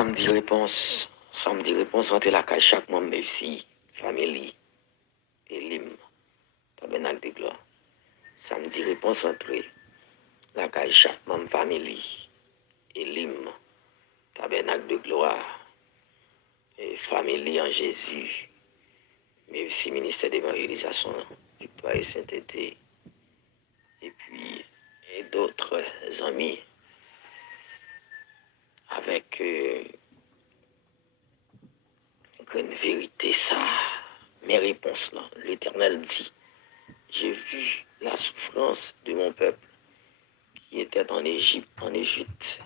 samedi réponse. Samedi réponse, rentre la caille chaque membre, merci, famille, et lim, tabernacle de gloire. Samedi réponse, rentre la caille chaque membre, famille, et lim, tabernacle de gloire, et famille en Jésus, merci, ministère d'évangélisation, victoire et sainteté, et puis, et d'autres amis, avec une vérité, ça, mes réponses là. L'Éternel dit, j'ai vu la souffrance de mon peuple qui était en Égypte,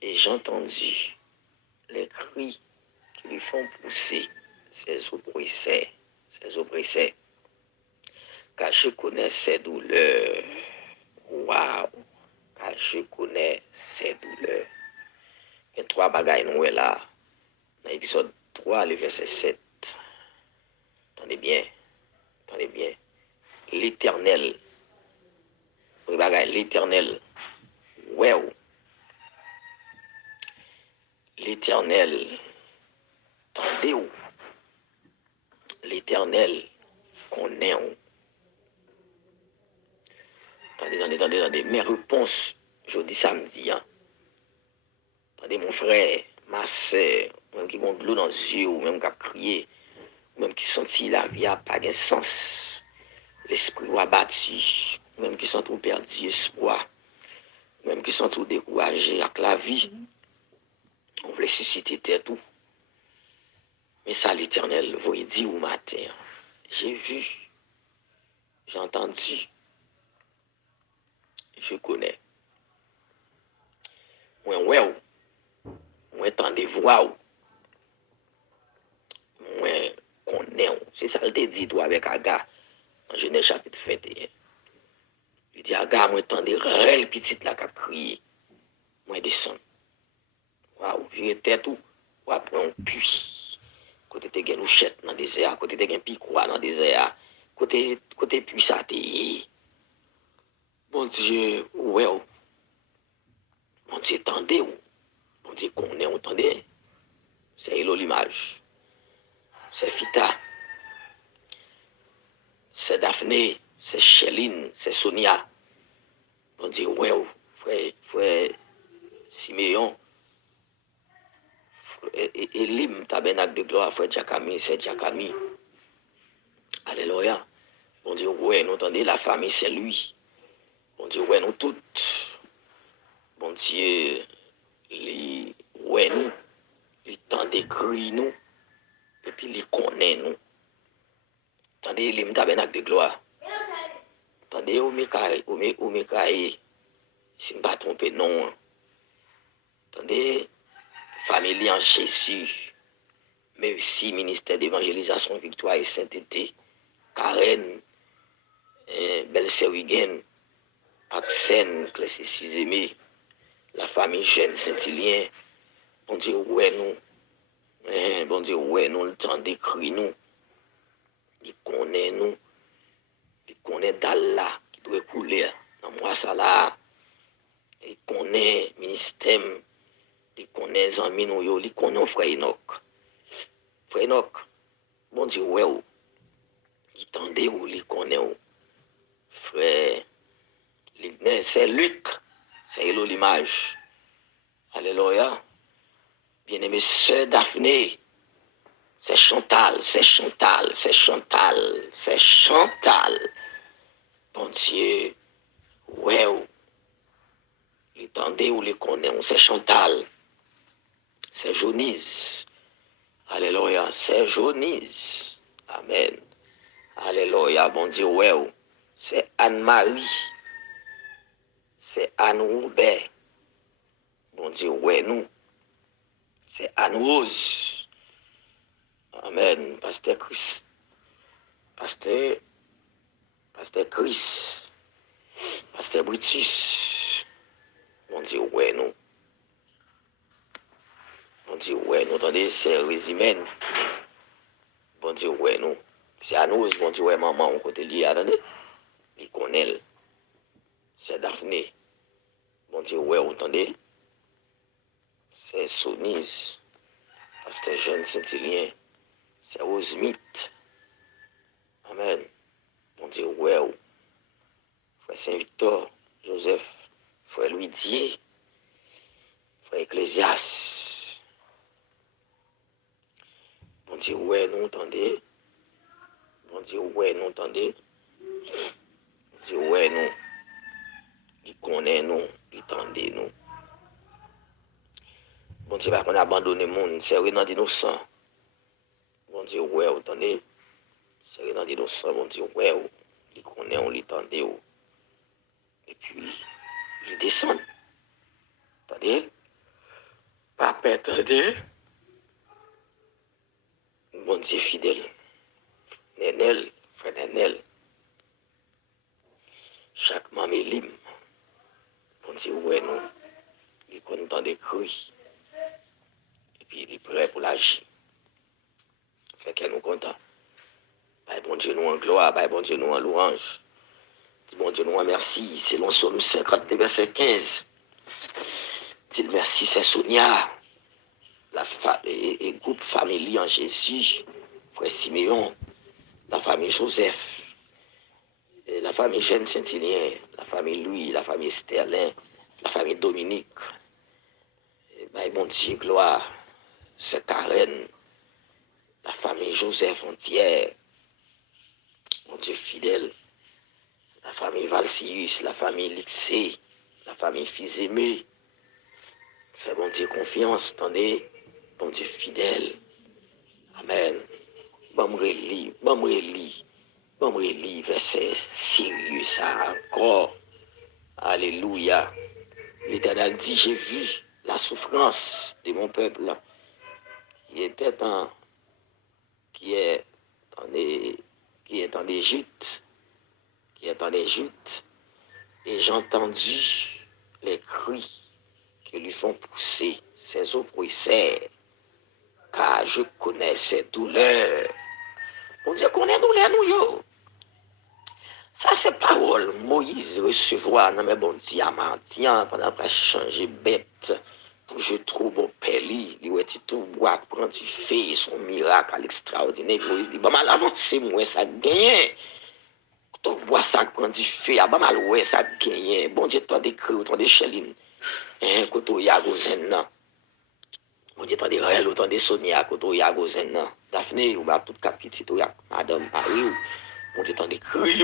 et j'ai entendu les cris qui lui font pousser ses oppresseurs, car je connais ses douleurs. Waouh! Car je connais ses douleurs. Il y a trois bagailles nous là, dans l'épisode 3, le verset 7. Attendez bien. L'Éternel, l'Éternel, wow. L'Éternel, attendez où? L'Éternel connaît où? Attendez. Mes réponses, jeudi, samedi, hein. Attendez, mon frère, ma soeur, même qui vont de l'eau dans les yeux, ou même qui a crié, ou même qui sentit la vie a pas de sens, l'esprit ou abattu, ou même qui sont tout perdu espoir, ou même qui sont tout découragés avec la vie, on voulait susciter tout. Mais ça, l'Éternel, vous dit au matin, j'ai vu, j'ai entendu, je connais. Moi, entendez voix, moi, connais. C'est ça, il te dit, toi, avec Aga, dans Genèse chapitre 21. Il dit, Aga, moi, entendez, réel petit là, qui a crié, moi, descend. Waouh, virez tête tout, ou après on puits. Côté te gen louchette dans le désert, côté te gen picoua dans le désert, côté puits ça te. Bon Dieu, ouais, bon Dieu, tendez, bon Dieu, connaît, entendez. C'est Elo l'image, c'est Fita, c'est Daphné, c'est Chéline, c'est Sonia. Bon Dieu, ouais, frère Siméon. Elim, tabernacle de gloire, frère Jacami, c'est Jacami. Alléluia. Bon Dieu, ouais, nous entendez, la famille, c'est lui. Bon Dieu, ouais, nous toutes. Bon Dieu, ouais, nous. Il tend d'écrire nous. Et puis, il connaît nous. Attendez, Elim, tabernacle de gloire. Attendez, Omekaï, si je ne me pas tromper, non. Attendez, famille en Jésus. Merci, ministère d'évangélisation, victoire et sainteté. Karen, Belle Wigen, Axen, Clessis Aimé, la famille jeune Saint-Hilien. Bon Dieu, ouais, nous. Bon Dieu, ouais, nous, le temps d'écrire nous. Il connaît nous. Il connaît d'Allah qui doit couler dans moi, ça là. Il connaît ministère. Il connaît les amis, il connaît frère Enoch. Frère Enoch, bon Dieu, ouais, il tendait où, il connaît où. Frère, c'est Luc, c'est Elo l'image. Alléluia. Bien-aimé sœur Daphné, c'est Chantal. Bon Dieu, ouais, il tendait où, il connaît où, c'est Chantal. C'est Jonise. Alléluia, c'est Jonise. Amen. Alléluia, bon Dieu, ouais. C'est Anne-Marie. C'est Anne-Roubert. Bon Dieu, ouais, nous. C'est Anne-Rose. Amen. Pasteur Chris. Pasteur Chris. Pasteur Britus. Bon Dieu, ouais, nous. Bon Dieu, ouais, nous. Attendez, c'est Résimène. Bon Dieu, ouais, nous. C'est Anne-Rose, bon Dieu, ouais, maman, on côté lié, attendez. Il connaît. C'est Daphné. Bon Dieu, ouais, vous entendez? c'est Sonise, pasteur jeune Saint-Hilien, c'est Osmith. Amen. Bon Dieu, ouais, frère Saint-Victor, Joseph, frère Louis Dier, frère Ecclésias. Bon Dieu, ouais, nous entendez. Bon Dieu, ouais, nous entendez. Bon Dieu, ouais, nous. Il connaît nous, il entendait nous. Bon Dieu, on a abandonné le monde, c'est dans l'innocent. Bon Dieu, ouais, vous entendez? C'est dans l'innocent, bon Dieu, ouais, il connaît, on l'entendait. Et puis, il descend. Attendez? Papa, attendez? Bon Dieu fidèle. Nenel, frère Nenel. Chaque maman lim. Bon Dieu, ouais, nous. Il content des cris. Et puis, il est prêt pour l'agir. Fait qu'elle nous content. Bah, bon Dieu, nous en gloire. Bah, bon Dieu, nous en louange. Dis bon Dieu, nous en merci. C'est l'on Somme 50, verset 15. Dis merci, c'est Sonia. Et groupe famille en Jésus. Frère Siméon. La famille Joseph. La famille Jeanne Saint-Hilien. La famille Louis. La famille Sterlin. La famille Dominique. Bah, bon Dieu, gloire. C'est Karen. La famille Joseph entière. Mon Dieu fidèle. La famille Valsius, la famille Lixé, la famille Fils aimé. Fais bon Dieu confiance, attendez. Bon Dieu fidèle. Amen. Bon verset sérieux ça encore. Alléluia. L'Éternel dit, j'ai vu la souffrance de mon peuple qui était qui est en Égypte, et j'ai entendu les cris qui lui font pousser ses oppresseurs, car je connais ses douleurs. Bon Dieu connaît douleur nous yo. Ça c'est parole Moïse recevoir dans mes bon Dieu amantian pendant qu'il changer bête pour je trouve au peli, il était tout bois prendre du feu, son miracle à l'extraordinaire. Moïse dit, bah mal avancé moi ça gagne. Tout bois ça prend du feu, bah mal ouais ça gagne. Bon Dieu t'en décrit, t'en décheline. Koto yagozen nan. Bon Dieu t'en des réel, autant des Sonia, koto yagozen nan. Daphné, ou bah tout capitaine tout yak, madame Paris. Bon Dieu t'en décrit.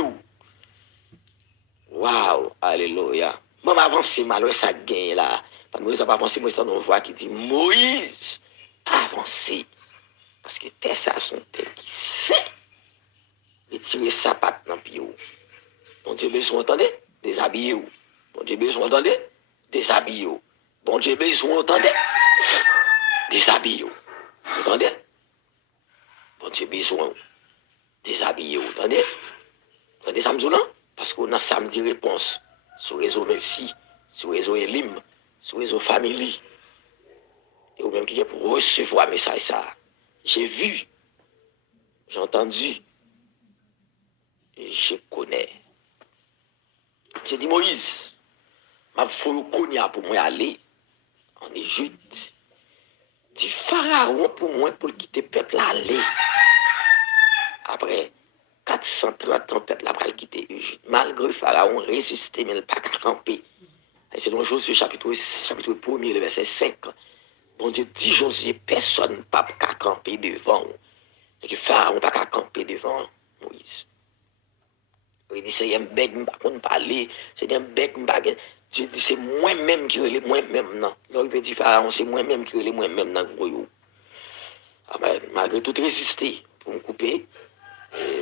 Waouh, alléluia. Bon avancé mal ouais ça gagne là. Moïse n'a pas avancé, Moïse a une voix qui dit Moïse, avancez. Parce que terre ça son terre qui sait retirer sa patte dans le pied. Bon Dieu besoin entendez déshabiller. Bon Dieu besoin entendez déshabiller. Bon Dieu besoin entendez déshabiller. Entendez? Bon Dieu besoin déshabiller. Entendez? Entendez ça me parce qu'on a samedi réponse sur réseau Merci, sur réseau Elim. Sur les familles, et ou même qui est pour recevoir un message ça. J'ai vu, j'ai entendu, et je connais. J'ai dit Moïse, ma faut connaître pour moi aller en Égypte. Dit Pharaon pour moi pour quitter le peuple aller. Après 430 ans, le peuple a quitté l'Égypte. Malgré Pharaon résisté, mais il n'a pas camper. Et c'est dans Josué chapitre 1er, le verset 5. Bon Dieu dit Josué, personne ne peut pas camper devant. Et que Pharaon ne peut pas camper devant Moïse. Il dit, c'est un bec, je ne peux pas parler. C'est un bec, Dieu dit, c'est moi-même qui relève moi-même. Là, il veut dire Pharaon, c'est moi-même qui relève moi-même dans le royaume. Amen. Malgré tout résister, pour me couper,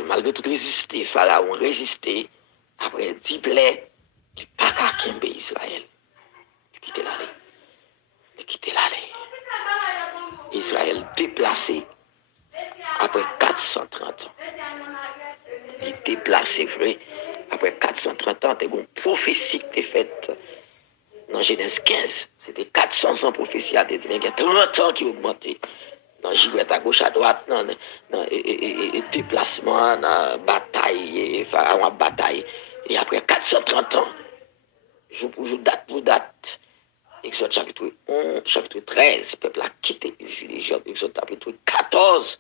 malgré tout résister, Pharaon résisté, après 10 plaies, il n'a pas qu'à quitter Israël. Il quitte l'allée. Israël déplacé après 430 ans. Il déplacé, vrai. Après 430 ans, c'est une prophétie qui est faite dans Genèse 15. C'était 400 ans prophétie. Il y a 30 ans qui ont augmenté. Dans Gilbert à gauche, à droite, dans déplacement, dans bataille, pharaon bataille. Et après 430 ans, jour pour jour, date pour date, Exode chapitre 11, chapitre 13, peuple a quitté Égypte. Exode chapitre 14,